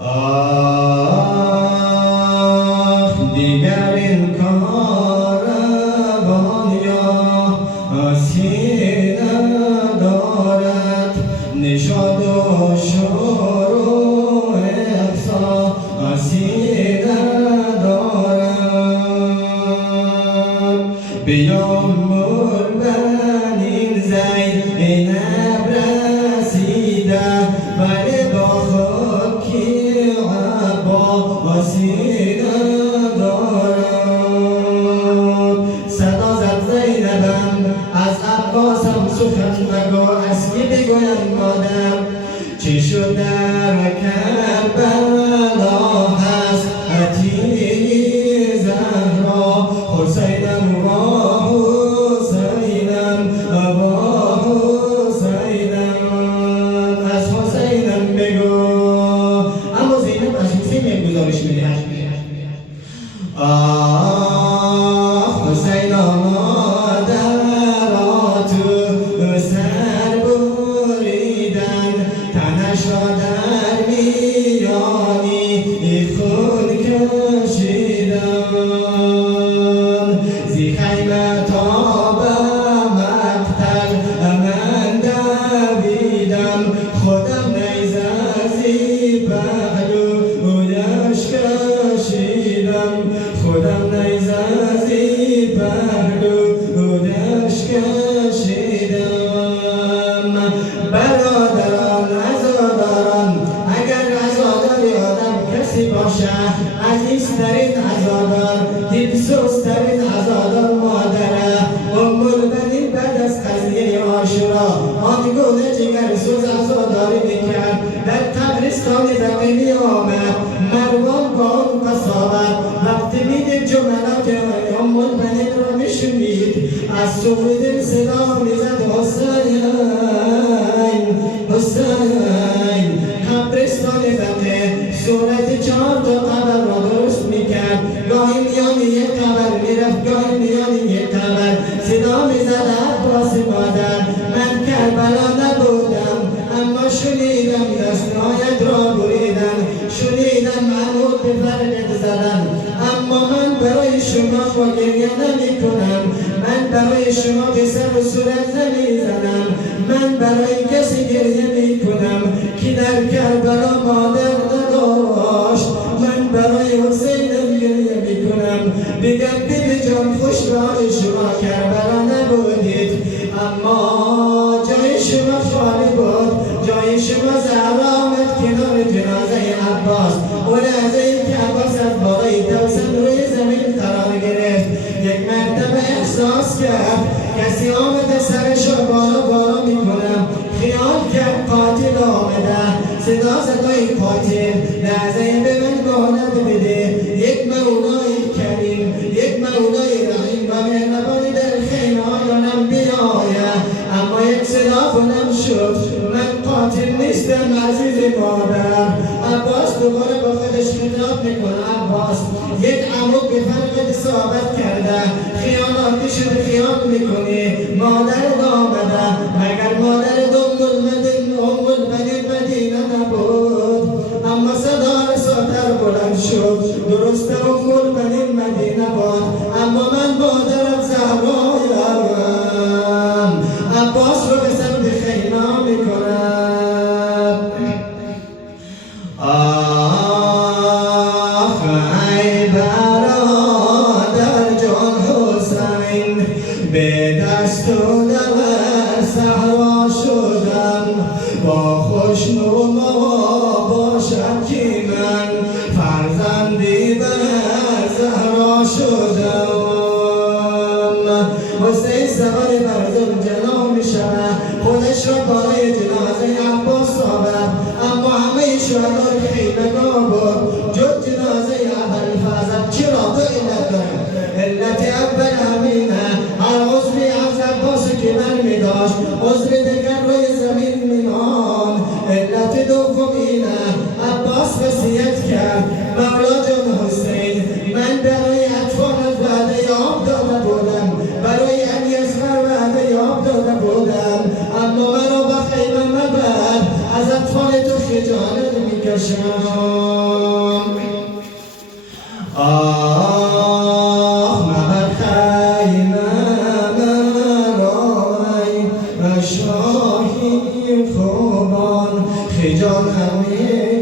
آه دیگر این کاروان یا سینه دارد نشاط و شور و احساسی ندارد بیامون بنین زینب رسیده ولی با خود کی عباسی ندارد صدا زد زینبم از عباسم سخن مگو از کی بگویم مادر چی شد در کربلا هست زهرا حسینم و حسینم از حسینم بگو اما زینب از حسین یک گزارش میده حسین مادرات سر بریدن تنش را در میانی خون کشیدن زی خیمه تا به مقتل من دویدم خودم نیزه زی پهلویش کشیدم خودم نیزه زی پهلویش کشیدم برادران عزاداران اگر عزادار آدم کسی باشه عزیزترین عزادار دلسوزترین عزادار مادره ام البنین بعد از قضیه عاشورا آنگونه جگرسوز عزاداری میکرد در قبرستان بقیع می آمد مروان با آن قصاوت وقتی میدید جملات ام البنین را میشنید از صبح دل صدا میزد حسین حسین قبرستان بقیع صورت 4 تا قبر را درست میکرد گاهی میان یک قبر میرفت گاهی میان یک قبر صدا میزد عباس مادر من کربلا نبودم اما شنیدم دستهایت را بریدن شنیدم عمود به فرقت زدن اما من برای شما با گریه نمی کنم من برای شما به سر و صورت نمی زنم من برای کسی گریه می کنم که در کربلا مادر نداشت من برای حسینم گریه می کنم بگم بیبی جان خوش راه شما کربلا نبودید اما جای شما خالی بود جای شما زهرا آمد کنار جنازه عباس و لحظه ای که عباس از بالای توسن روی زمین قرار گرفت یک مرتبه احساس کرد کسی آمده سرش را بالا میکنم خیال کرد قاتل آمده صدا صدای قاتل لحظه به من گاهند بده یک مولای کریم یک مولای رحیم و مهربانی در خیمه آیانم بیاید اما یک صدا بلند شد من قاتل نیستم عزیز مادر عباس دوباره با خودش خطاب میکنه عباس یک عمود به فرقت ثابت کرده خیاناتی شده خیال میکنی مادر آمده مگر مادر ام البنین مدینه نبود اما صدا رساتر بلند شد درسته ام البنین مدینه بود اما من مادرم زهرایم عباس رو به سمت خیمه میکنم آخ ای برادر جان حسین به دست و دور صحرا شدم با خوشنما باشد که من فرزندی به زهرا شدم حسین سوار بر ذوالجلال می شود خودش را بالای جنازه عباس آورد اما همه شهدای خیمگاه بود جز جنازه ابوالفضل چرا دو علت دارد علت اول همینه هر عضوی از عباس که من می داشت عضو دیگر روی زمین می ماند علت دوم اینه عباس وصیت کرد مولا جان حسین من برای اطفالت وعده آب داده بودم برای علی اصغر وعده آب داده بودم اما مرا به خیمه مبر از اطفال تو خجالت میکشم شام آه مبر خیمه مرای شاهی خوبان خجال همه